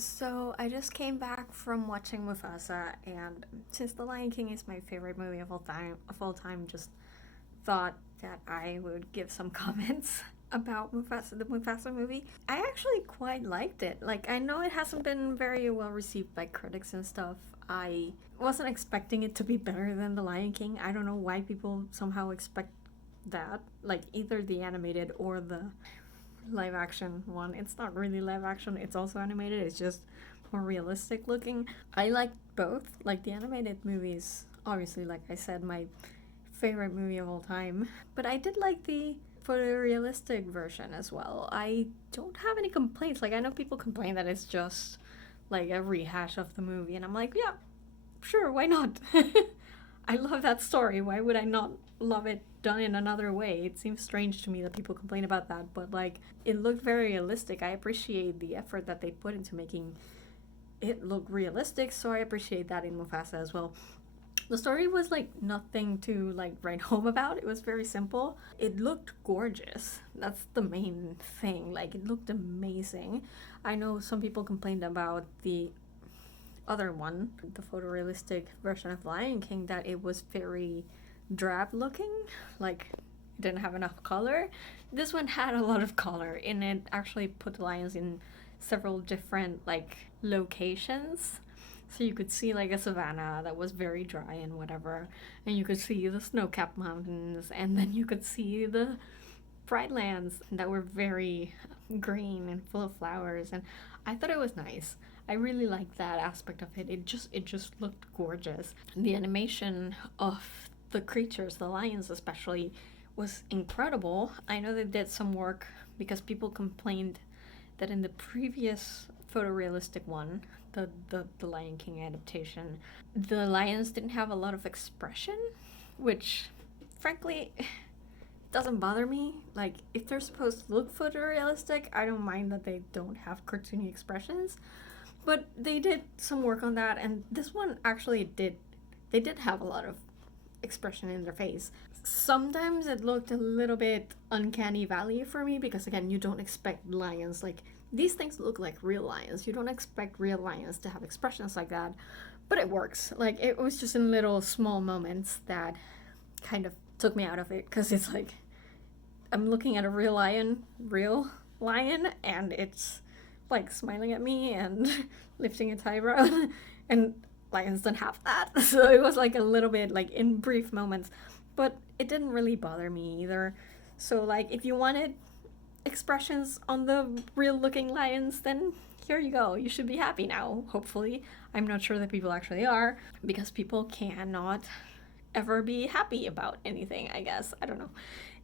So I just came back from watching Mufasa, and since The Lion King is my favorite movie of all time, just thought that I would give some comments about Mufasa, the Mufasa movie. I actually quite liked it. Like, I know it hasn't been very well received by critics and stuff. I wasn't expecting it to be better than The Lion King. I don't know why people somehow expect that, like either the animated or the live action one. It's not really live action, it's also animated, it's just more realistic looking. I like both. Like the animated movies, obviously, like I said, my favorite movie of all time. But I did like the photorealistic version as well. I don't have any complaints. Like I know people complain that it's just like a rehash of the movie, and I'm like, yeah, sure, why not? I love that story. Why would I not love it done in another way? It seems strange to me that people complain about that, but like it looked very realistic. I appreciate the effort that they put into making it look realistic, so I appreciate that in Mufasa as well. The story was like nothing to like write home about. It was very simple. It looked gorgeous. That's the main thing. Like it looked amazing. I know some people complained about the other one, the photorealistic version of Lion King, that it was very drab looking, like it didn't have enough color. This one had a lot of color, and it actually put the lions in several different like locations. So you could see like a savanna that was very dry and whatever, and you could see the snow-capped mountains, and then you could see the pride lands that were very green and full of flowers, and I thought it was nice. I really liked that aspect of it. It just looked gorgeous. The animation of the creatures, the lions especially, was incredible. I know they did some work because people complained that in the previous photorealistic one, the Lion King adaptation, the lions didn't have a lot of expression, which frankly doesn't bother me. Like, if they're supposed to look photorealistic, I don't mind that they don't have cartoony expressions. But they did some work on that, and this one actually did. They did have a lot of expression in their face. Sometimes it looked a little bit uncanny valley for me because, again, you don't expect lions. Like, these things look like real lions. You don't expect real lions to have expressions like that, but it works. Like, it was just in little small moments that kind of took me out of it because it's like I'm looking at a real lion, and it's like smiling at me and lifting its eyebrow, and lions don't have that. So it was like a little bit like in brief moments, but it didn't really bother me either. So like if you wanted expressions on the real looking lions, then here you go. You should be happy now, hopefully. I'm not sure that people actually are, because people cannot ever be happy about anything, I guess. I don't know.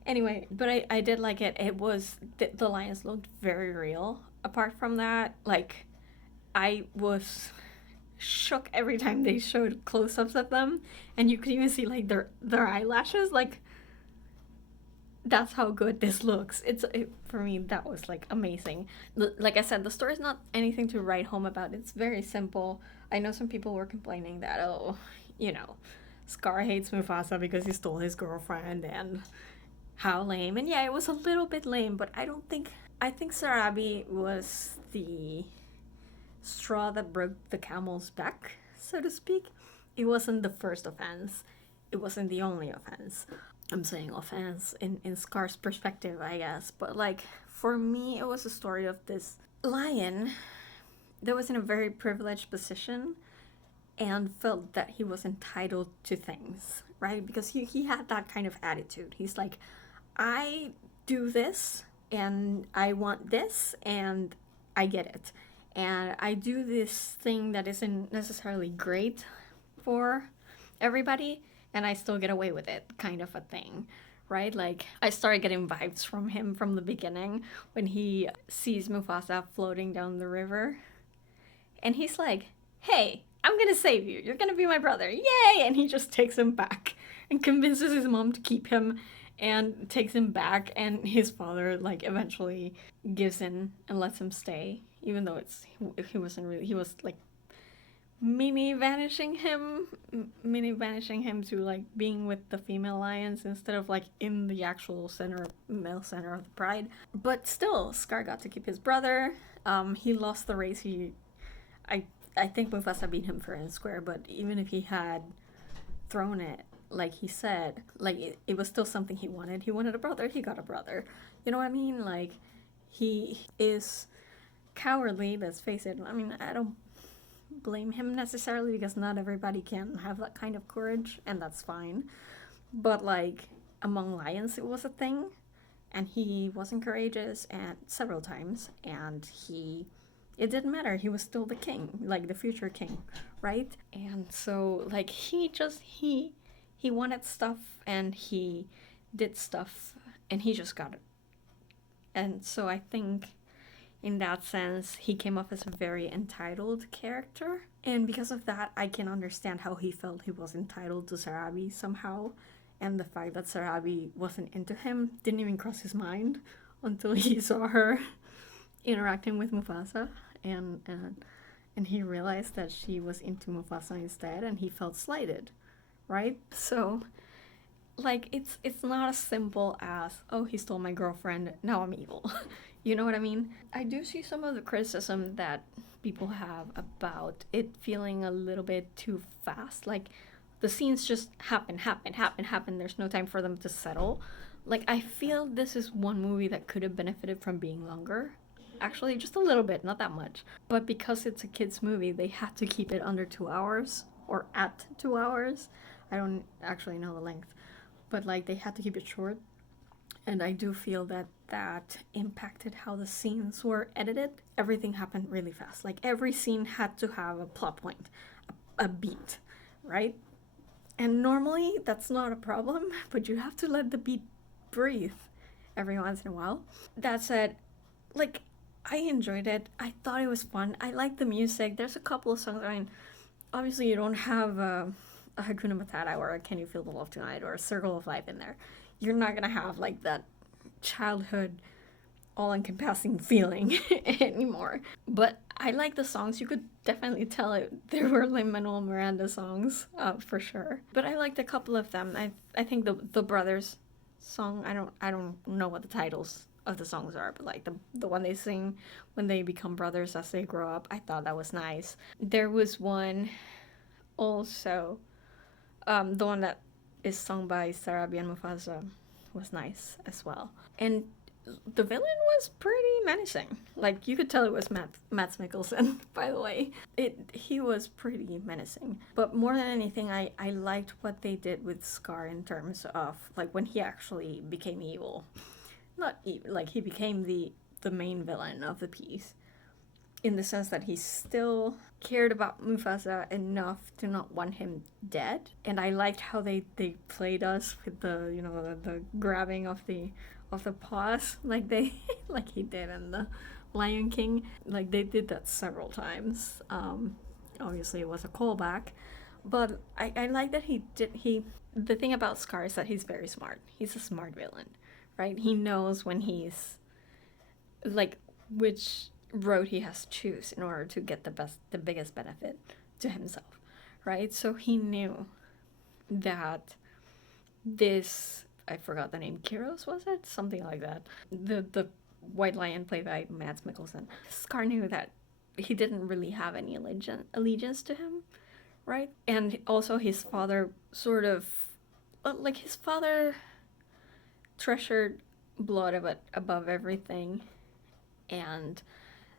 Anyway, but I did like it. It was, the lions looked very real. Apart from that, like, I was shook every time they showed close-ups of them, and you could even see like their eyelashes. Like, that's how good this looks. For me, that was like amazing. Like I said, the story's not anything to write home about. It's very simple. I know some people were complaining that, oh, you know, Scar hates Mufasa because he stole his girlfriend, and how lame. And yeah, it was a little bit lame, but I think Sarabi was the straw that broke the camel's back, so to speak. It wasn't the first offense. It wasn't the only offense. I'm saying offense in Scar's perspective, I guess. But like, for me, it was a story of this lion that was in a very privileged position and felt that he was entitled to things, right? Because he had that kind of attitude. He's like, I do this and I want this and I get it. And I do this thing that isn't necessarily great for everybody, and I still get away with it, kind of a thing, right? Like, I started getting vibes from him from the beginning when he sees Mufasa floating down the river. And he's like, hey, I'm gonna save you. You're gonna be my brother. Yay! And he just takes him back and convinces his mom to keep him and takes him back. And his father, like, eventually gives in and lets him stay, even though he wasn't really, he was like mini vanishing him to like being with the female lions instead of like in the actual male center of the pride. But still, Scar got to keep his brother. He lost the race. He I I think Mufasa beat him fair and square, but even if he had thrown it, like he said, like it was still something he wanted. He wanted a brother, he got a brother. You know what I mean? Like, he is cowardly, let's face it. I mean, I don't blame him necessarily because not everybody can have that kind of courage, and that's fine. But, like, among lions, it was a thing, and he wasn't courageous and several times, and it didn't matter. He was still the king, like the future king, right? And so, like, he wanted stuff, and he did stuff, and he just got it. And so I think in that sense, he came off as a very entitled character. And because of that, I can understand how he felt he was entitled to Sarabi somehow. And the fact that Sarabi wasn't into him didn't even cross his mind until he saw her interacting with Mufasa. And he realized that she was into Mufasa instead, and he felt slighted, right? So, like, it's not as simple as, oh, he stole my girlfriend, now I'm evil. You know what I mean? I do see some of the criticism that people have about it feeling a little bit too fast. Like, the scenes just happen. There's no time for them to settle. Like, I feel this is one movie that could have benefited from being longer. Actually, just a little bit, not that much. But because it's a kids' movie, they had to keep it under 2 hours, or at 2 hours. I don't actually know the length. But, like, they had to keep it short. And I do feel that that impacted how the scenes were edited. Everything happened really fast. Like, every scene had to have a plot point, a beat, right? And normally that's not a problem, but you have to let the beat breathe every once in a while. That said, like, I enjoyed it. I thought it was fun. I liked the music. There's a couple of songs. I mean, obviously you don't have a Hakuna Matata or a Can You Feel the Love Tonight or a Circle of Life in there. You're not gonna have like that childhood all-encompassing feeling anymore. But I like the songs. You could definitely tell they were Lin-Manuel Miranda songs, for sure. But I liked a couple of them. I think the brothers song, I don't know what the titles of the songs are, but like the one they sing when they become brothers as they grow up, I thought that was nice. There was one also, the one that is sung by Sarabi and Mufasa was nice as well. And the villain was pretty menacing. Like, you could tell it was Mads Mikkelsen, by the way. He was pretty menacing. But more than anything, I liked what they did with Scar in terms of, like, when he actually became evil. Not evil, like, he became the main villain of the piece. In the sense that he still cared about Mufasa enough to not want him dead. And I liked how they played us with the, you know, the grabbing of the paws, like they like he did in the Lion King. Like, they did that several times. Obviously it was a callback, but I like that the thing about Scar is that he's very smart. He's a smart villain, right? He knows when he's, like, which road he has to choose in order to get the biggest benefit to himself, right? So he knew that this, I forgot the name, Kiros, was it? Something like that. The white lion played by Mads Mikkelsen. Scar knew that he didn't really have any allegiance to him, right? And also his father sort of, like, his father treasured blood above everything, and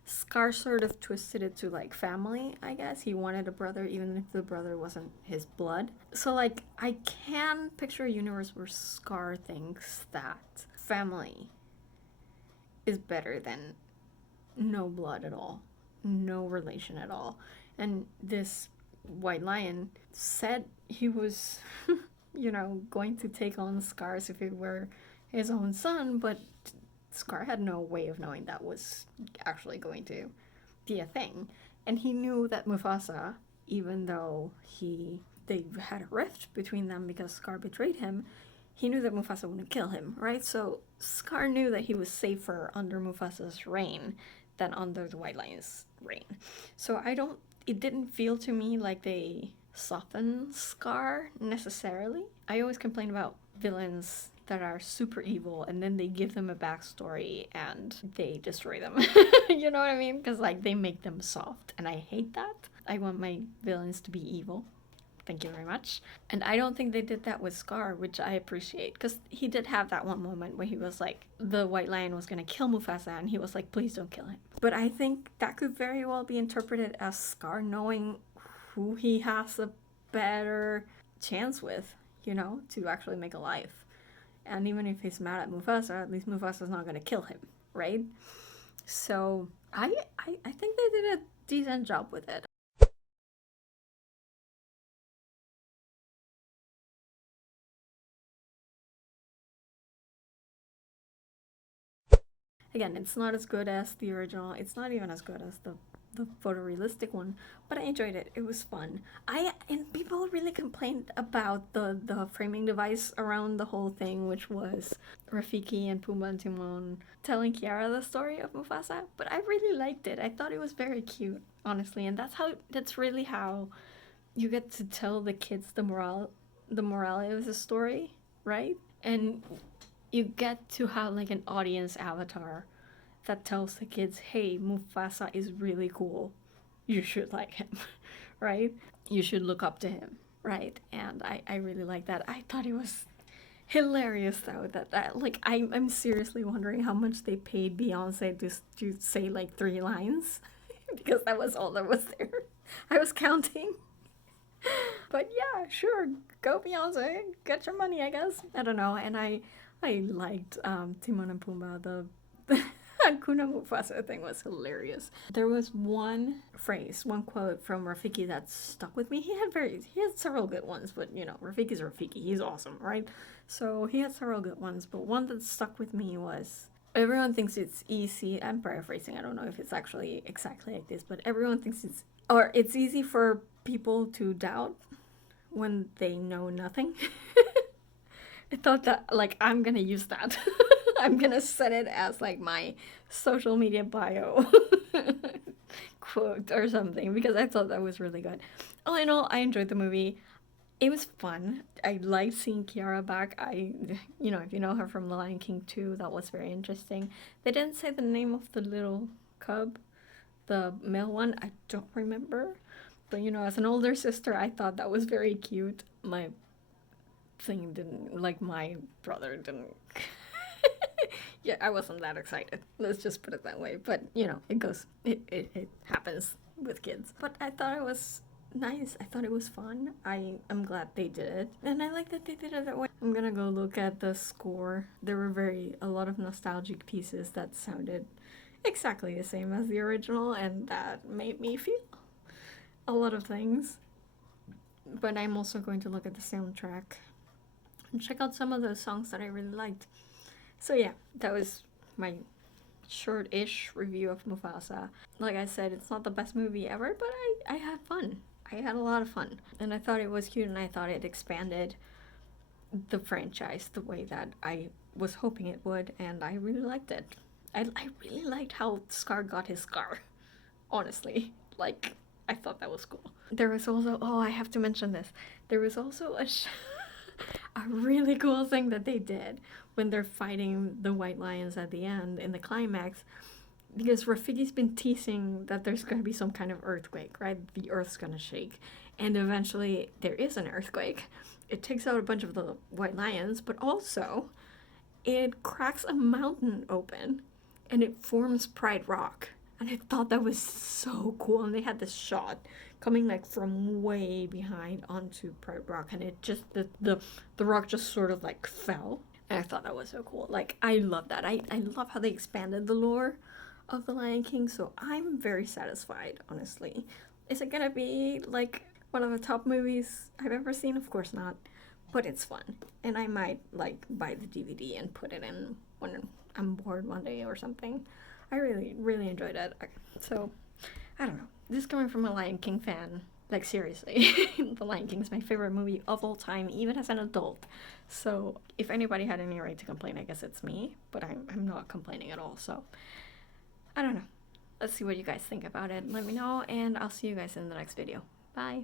Scar sort of twisted it to, like, family, I guess. He wanted a brother even if the brother wasn't his blood. So, like, I can picture a universe where Scar thinks that family is better than no blood at all, no relation at all. And this white lion said he was, you know, going to take on Scar as if it were his own son, but Scar had no way of knowing that was actually going to be a thing. And he knew that Mufasa, even though they had a rift between them because Scar betrayed him, he knew that Mufasa wouldn't kill him, right? So Scar knew that he was safer under Mufasa's reign than under the White Lion's reign. So it didn't feel to me like they softened Scar necessarily. I always complain about villains that are super evil, and then they give them a backstory and they destroy them. You know what I mean? Because like they make them soft, and I hate that. I want my villains to be evil. Thank you very much. And I don't think they did that with Scar, which I appreciate, because he did have that one moment where he was like, the White Lion was gonna kill Mufasa, and he was like, please don't kill him. But I think that could very well be interpreted as Scar knowing who he has a better chance with, you know, to actually make a life. And even if he's mad at Mufasa, at least Mufasa's not gonna kill him, right? So I think they did a decent job with it. Again, it's not as good as the original. It's not even as good as the photorealistic one, but I enjoyed it. It was fun. And people really complained about the framing device around the whole thing, which was Rafiki and Pumbaa and Timon telling Kiara the story of Mufasa. But I really liked it. I thought it was very cute, honestly, and that's really how you get to tell the kids the morality of the story, right? And you get to have like an audience avatar that tells the kids, hey, Mufasa is really cool. You should like him, right? You should look up to him, right? And I really like that. I thought it was hilarious though, that like I'm seriously wondering how much they paid Beyonce just to say like 3 lines because that was all that was there. I was counting. But yeah, sure, go Beyonce, get your money, I guess. I don't know, and I liked Timon and Pumbaa. The Hakuna Mufasa thing was hilarious. There was one phrase, one quote from Rafiki that stuck with me. He had several good ones, but you know, Rafiki's Rafiki. He's awesome, right? So he had several good ones, but one that stuck with me was, everyone thinks it's easy. I'm paraphrasing. I don't know if it's actually exactly like this, but everyone thinks it's easy for people to doubt when they know nothing. I thought that, like, I'm gonna use that. I'm gonna set it as, like, my social media bio quote or something, because I thought that was really good. All in all, I enjoyed the movie. It was fun. I liked seeing Kiara back. You know, if you know her from The Lion King 2, that was very interesting. They didn't say the name of the little cub, the male one. I don't remember. But, you know, as an older sister, I thought that was very cute. My thing didn't, like, my brother didn't. Yeah, I wasn't that excited. Let's just put it that way. But, you know, it happens with kids. But I thought it was nice. I thought it was fun. I'm glad they did it. And I like that they did it that way. I'm gonna go look at the score. There were a lot of nostalgic pieces that sounded exactly the same as the original, and that made me feel a lot of things. But I'm also going to look at the soundtrack and check out some of those songs that I really liked. So yeah, that was my short-ish review of Mufasa. Like I said, it's not the best movie ever, but I had fun. I had a lot of fun. And I thought it was cute, and I thought it expanded the franchise the way that I was hoping it would, and I really liked it. I really liked how Scar got his scar. Honestly. Like, I thought that was cool. There was also, oh, I have to mention this. There was also a really cool thing that they did when they're fighting the White Lions at the end in the climax, because Rafiki's been teasing that there's going to be some kind of earthquake, right? The earth's going to shake. And eventually there is an earthquake. It takes out a bunch of the White Lions, but also it cracks a mountain open and it forms Pride Rock. And I thought that was so cool. And they had this shot coming like from way behind onto Pride Rock, and it just the rock just sort of like fell. And I thought that was so cool. Like, I love that. I love how they expanded the lore of The Lion King, so I'm very satisfied, honestly. Is it gonna be like one of the top movies I've ever seen? Of course not. But it's fun. And I might like buy the DVD and put it in when I'm bored one day or something. I really, really enjoyed it. So, I don't know. This is coming from a Lion King fan. Like, seriously. The Lion King is my favorite movie of all time, even as an adult. So, if anybody had any right to complain, I guess it's me. But I'm not complaining at all, so I don't know. Let's see what you guys think about it. Let me know, and I'll see you guys in the next video. Bye!